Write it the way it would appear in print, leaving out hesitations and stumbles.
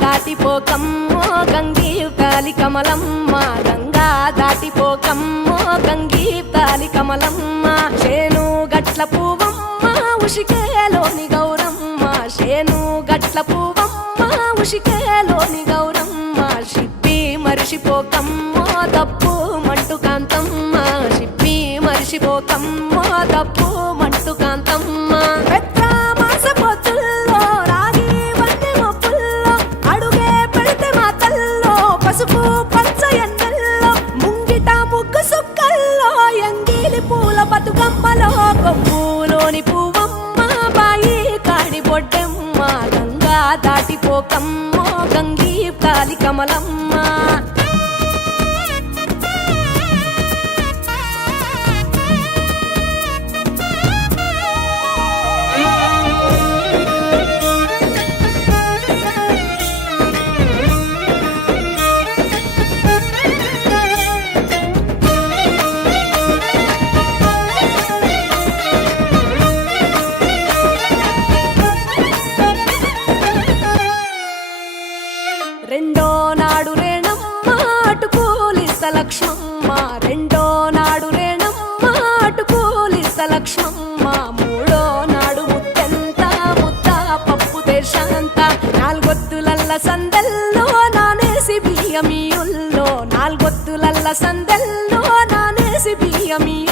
దాటిపోకమ్మో గంగీతాలి కమలమ్మ, గంగా దాటిపోకమ్మో గంగీతాలి కమలమ్మ. శేను గట్ల పువ్వమ్మ ఉషికేలోని గౌరమ్మ, శేను గట్ల పువ్వమ్మ ఉషికేలోని గౌరమ్మ. షిప్పి మరిషిపోకమ్మో తప్పు మంటు కాంతమ్మ, షిప్పి మరిషిపోకమ్మో తప్పు మంటు కాంతమ్మ. పసుపు పచ్చ ఎన్నెల్లో ముంగిట ముగ్గు సుక్కల్లో ఎంగిలి పూల బతుకమ్మలో కొమ్ములోని పువ్వమ్మ బాయి కాడి బొడ్డెమ్మ, గంగా దాటిపోకమ్మో గంగీతాలి కమలమ్మ. రెండో నాడు రేణమ్మ అటుకూలిస్త లక్ష్మమ్మ, రెండో నాడు రేణమ్మ అటుకూలిస్త లక్ష్మమ్మ. మూడో నాడు ముత్తెంత ముద్ద పప్పు దేశంత, నాలుగొత్తులల్ల సందెల్లో నానేసి బియ్యమియుల్లో, నాలుగొత్తులల్ల సందెల్లో నానేసి బియ్యమియు.